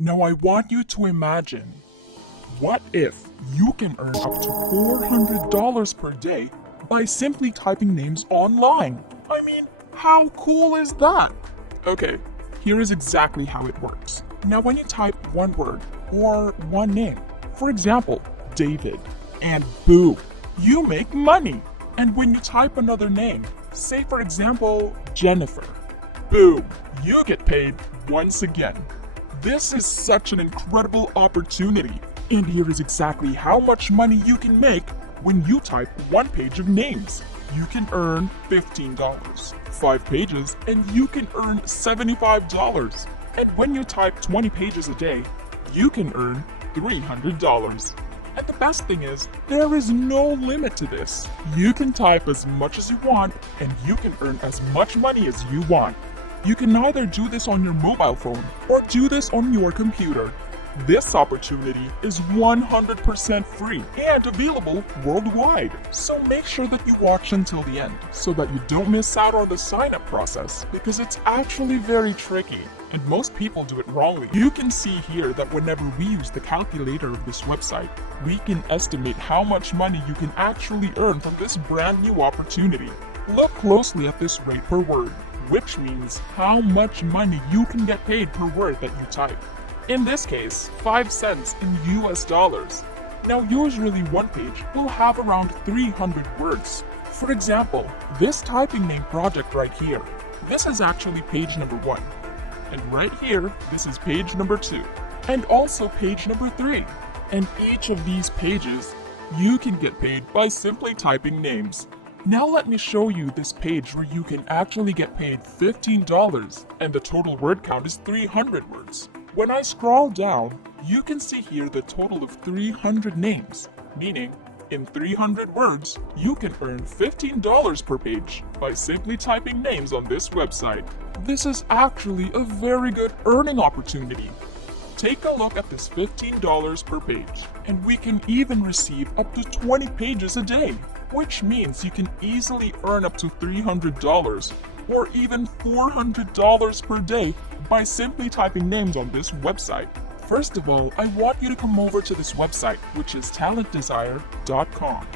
Now I want you to imagine, what if you can earn up to $400 per day by simply typing names online? I mean, how cool is that? Okay, here is exactly how it works. Now when you type one word or one name, for example, David, and boom, you make money. And when you type another name, say for example, Jennifer, boom, you get paid once again. This is such an incredible opportunity, and here is exactly how much money you can make when you type one page of names. You can earn $15, 5 pages, and you can earn $75. And when you type 20 pages a day, you can earn $300. And the best thing is, there is no limit to this. You can type as much as you want, and you can earn as much money as you want. You can either do this on your mobile phone or do this on your computer. This opportunity is 100% free and available worldwide. So make sure that you watch until the end so that you don't miss out on the sign-up process, because it's actually very tricky and most people do it wrongly. You can see here that whenever we use the calculator of this website, we can estimate how much money you can actually earn from this brand new opportunity. Look closely at this rate per word, which means how much money you can get paid per word that you type. In this case, 5 cents in US dollars. Now usually one page will have around 300 words. For example, this typing name project right here, this is actually page number 1. And right here, this is page number 2. And also page number 3. And each of these pages, you can get paid by simply typing names. Now let me show you this page where you can actually get paid $15 and the total word count is 300 words. When I scroll down, you can see here the total of 300 names, meaning in 300 words, you can earn $15 per page by simply typing names on this website. This is actually a very good earning opportunity. Take a look at this $15 per page, and we can even receive up to 20 pages a day, which means you can easily earn up to $300 or even $400 per day by simply typing names on this website. First of all, I want you to come over to this website, which is talentdesire.com.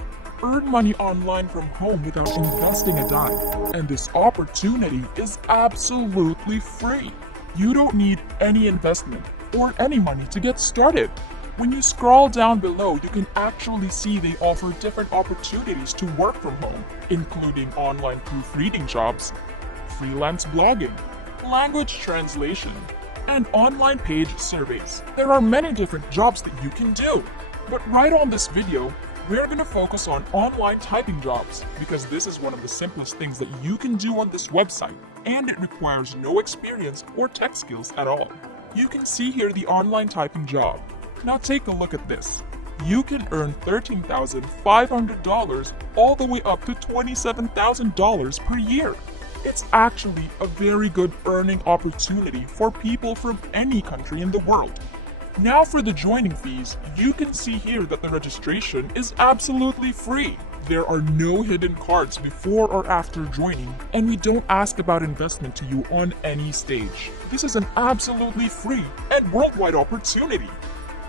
Earn money online from home without investing a dime, and this opportunity is absolutely free. You don't need any investment or any money to get started. When you scroll down below, you can actually see they offer different opportunities to work from home, including online proofreading jobs, freelance blogging, language translation, and online page surveys. There are many different jobs that you can do, but right on this video, we're going to focus on online typing jobs because this is one of the simplest things that you can do on this website, and it requires no experience or tech skills at all. You can see here the online typing job. Now take a look at this. You can earn $13,500 all the way up to $27,000 per year. It's actually a very good earning opportunity for people from any country in the world. Now for the joining fees, you can see here that the registration is absolutely free. There are no hidden cards before or after joining, and we don't ask about investment to you on any stage. This is an absolutely free and worldwide opportunity.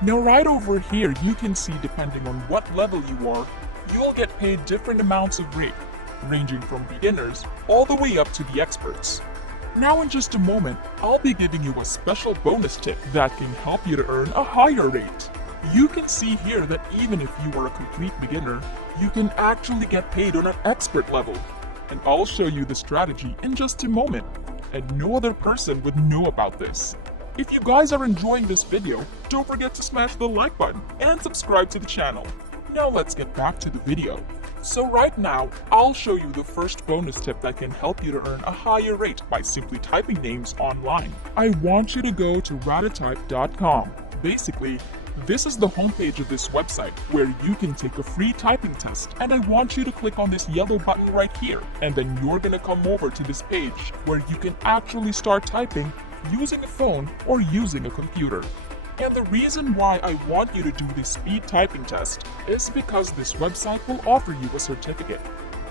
Now right over here, you can see depending on what level you are, you'll get paid different amounts of rate, ranging from beginners all the way up to the experts. Now in just a moment, I'll be giving you a special bonus tip that can help you to earn a higher rate. You can see here that even if you are a complete beginner, you can actually get paid on an expert level. And I'll show you the strategy in just a moment, and no other person would know about this. If you guys are enjoying this video, don't forget to smash the like button and subscribe to the channel. Now let's get back to the video. So right now, I'll show you the first bonus tip that can help you to earn a higher rate by simply typing names online. I want you to go to ratatype.com. Basically, this is the homepage of this website where you can take a free typing test, and I want you to click on this yellow button right here, and then you're gonna come over to this page where you can actually start typing using a phone or using a computer. And the reason why I want you to do this speed typing test is because this website will offer you a certificate.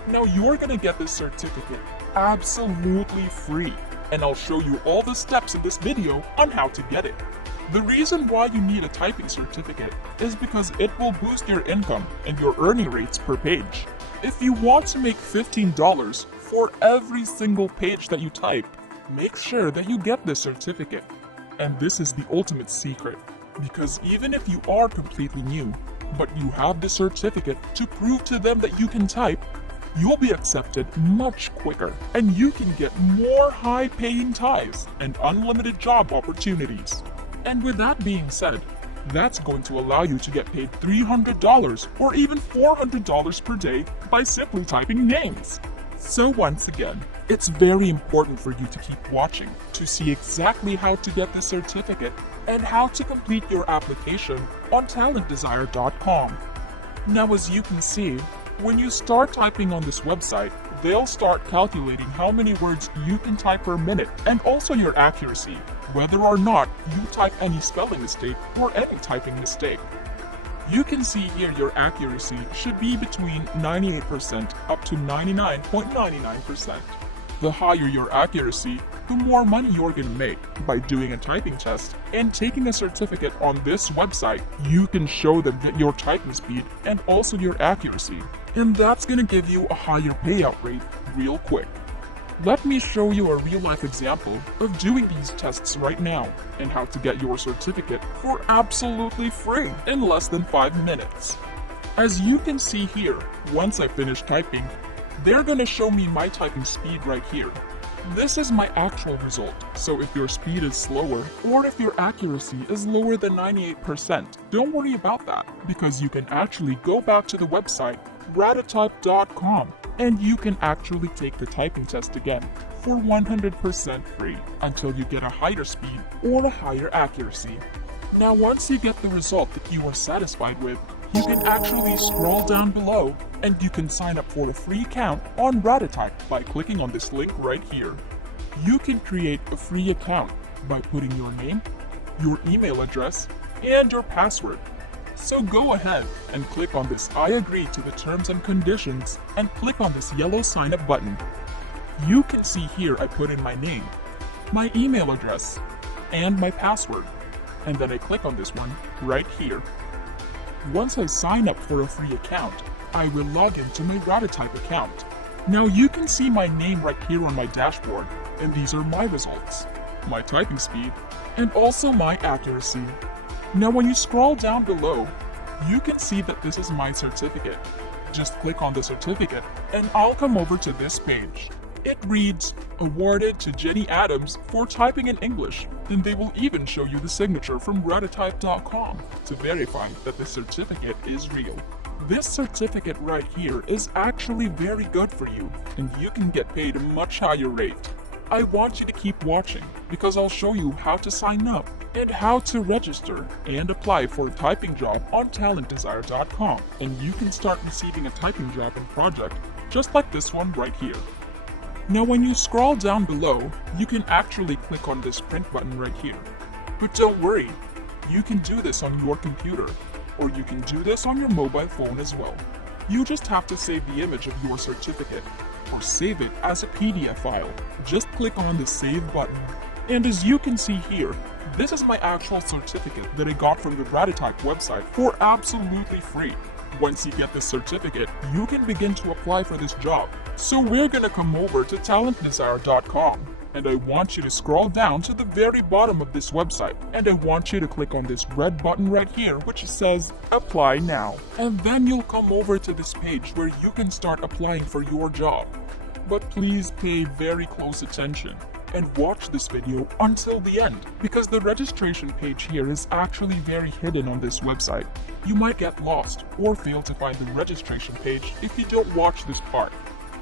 Now you're gonna get this certificate absolutely free, and I'll show you all the steps in this video on how to get it. The reason why you need a typing certificate is because it will boost your income and your earning rates per page. If you want to make $15 for every single page that you type, make sure that you get this certificate. And this is the ultimate secret, because even if you are completely new, but you have the certificate to prove to them that you can type, you'll be accepted much quicker, and you can get more high-paying ties and unlimited job opportunities. And with that being said, that's going to allow you to get paid $300 or even $400 per day by simply typing names. So once again, it's very important for you to keep watching to see exactly how to get the certificate and how to complete your application on talentdesire.com. Now, as you can see, when you start typing on this website, they'll start calculating how many words you can type per minute and also your accuracy, whether or not you type any spelling mistake or any typing mistake. You can see here your accuracy should be between 98% up to 99.99%. The higher your accuracy, the more money you're going to make. By doing a typing test and taking a certificate on this website, you can show them that your typing speed and also your accuracy. And that's going to give you a higher payout rate real quick. Let me show you a real-life example of doing these tests right now and how to get your certificate for absolutely free in less than 5 minutes. As you can see here, once I finish typing, they're going to show me my typing speed right here. This is my actual result, so if your speed is slower or if your accuracy is lower than 98%, don't worry about that, because you can actually go back to the website ratatype.com and you can actually take the typing test again for 100% free until you get a higher speed or a higher accuracy. Now, once you get the result that you are satisfied with, you can actually scroll down below and you can sign up for a free account on Ratatype by clicking on this link right here. You can create a free account by putting your name, your email address, and your password. So go ahead and click on this I agree to the terms and conditions and click on this yellow sign up button. You can see here I put in my name, my email address, and my password. And then I click on this one right here. Once I sign up for a free account, I will log into my Ratatype account. Now you can see my name right here on my dashboard, and these are my results, my typing speed, and also my accuracy. Now when you scroll down below, you can see that this is my certificate. Just click on the certificate, and I'll come over to this page. It reads, awarded to Jenny Adams for typing in English, and they will even show you the signature from Ratatype.com to verify that the certificate is real. This certificate right here is actually very good for you, and you can get paid a much higher rate. I want you to keep watching because I'll show you how to sign up and how to register and apply for a typing job on talentdesire.com, and you can start receiving a typing job and project just like this one right here. Now when you scroll down below, you can actually click on this print button right here. But don't worry, you can do this on your computer, or you can do this on your mobile phone as well. You just have to save the image of your certificate, or save it as a PDF file. Just click on the Save button. And as you can see here, this is my actual certificate that I got from the Ratatype website for absolutely free. Once you get this certificate, you can begin to apply for this job. So we're gonna come over to talentdesire.com, and I want you to scroll down to the very bottom of this website, and I want you to click on this red button right here which says Apply Now. And then you'll come over to this page where you can start applying for your job. But please pay very close attention and watch this video until the end, because the registration page here is actually very hidden on this website. You might get lost or fail to find the registration page if you don't watch this part.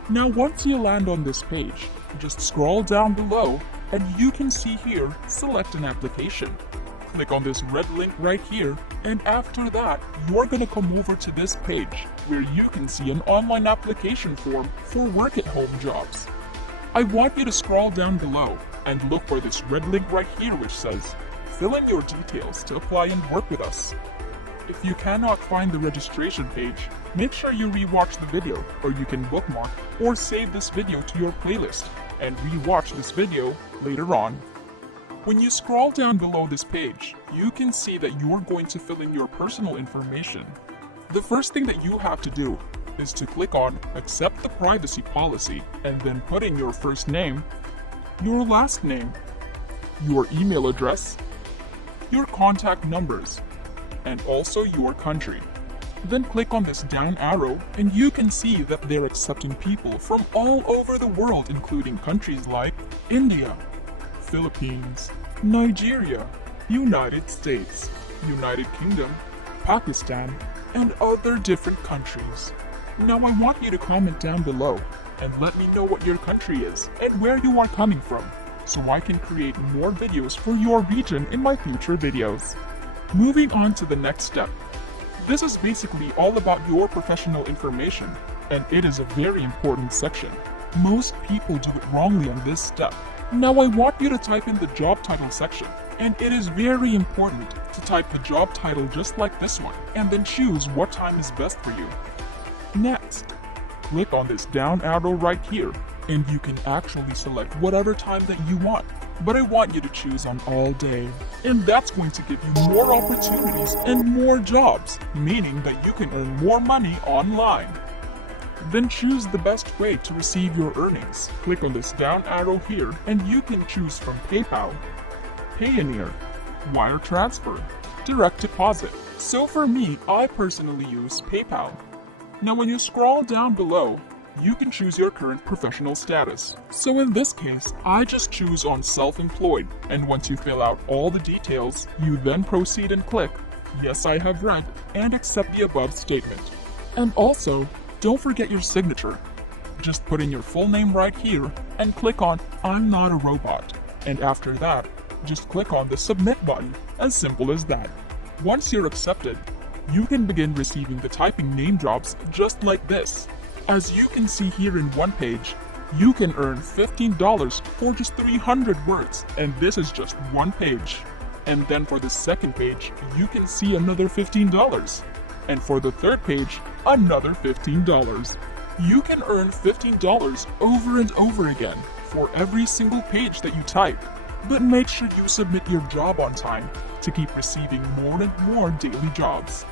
Now once you land on this page, just scroll down below and you can see here, select an application. Click on this red link right here, and after that, you're gonna come over to this page where you can see an online application form for work-at-home jobs. I want you to scroll down below and look for this red link right here which says, fill in your details to apply and work with us. If you cannot find the registration page, make sure you rewatch the video, or you can bookmark or save this video to your playlist and rewatch this video later on. When you scroll down below this page, you can see that you are going to fill in your personal information. The first thing that you have to do is to click on Accept the Privacy Policy and then put in your first name, your last name, your email address, your contact numbers, and also your country. Then click on this down arrow and you can see that they're accepting people from all over the world, including countries like India, Philippines, Nigeria, United States, United Kingdom, Pakistan, and other different countries. Now I want you to comment down below and let me know what your country is and where you are coming from, so I can create more videos for your region in my future videos. Moving on to the next step. This is basically all about your professional information, and it is a very important section. Most people do it wrongly on this step. Now I want you to type in the job title section, and it is very important to type the job title just like this one, and then choose what time is best for you. Next, click on this down arrow right here, and you can actually select whatever time that you want. But I want you to choose on all day, and that's going to give you more opportunities and more jobs, meaning that you can earn more money online. Then choose the best way to receive your earnings. Click on this down arrow here and you can choose from PayPal, Payoneer, wire transfer, direct deposit. So for me, I personally use PayPal. Now when you scroll down below, you can choose your current professional status. So in this case, I just choose on self-employed, and once you fill out all the details, you then proceed and click Yes, I have read, and accept the above statement. And also, don't forget your signature. Just put in your full name right here and click on I'm not a robot. And after that, just click on the submit button. As simple as that. Once you're accepted, you can begin receiving the typing name jobs just like this. As you can see here in one page, you can earn $15 for just 300 words, and this is just one page. And then for the second page, you can see another $15. And for the third page, another $15. You can earn $15 over and over again for every single page that you type. But make sure you submit your job on time to keep receiving more and more daily jobs.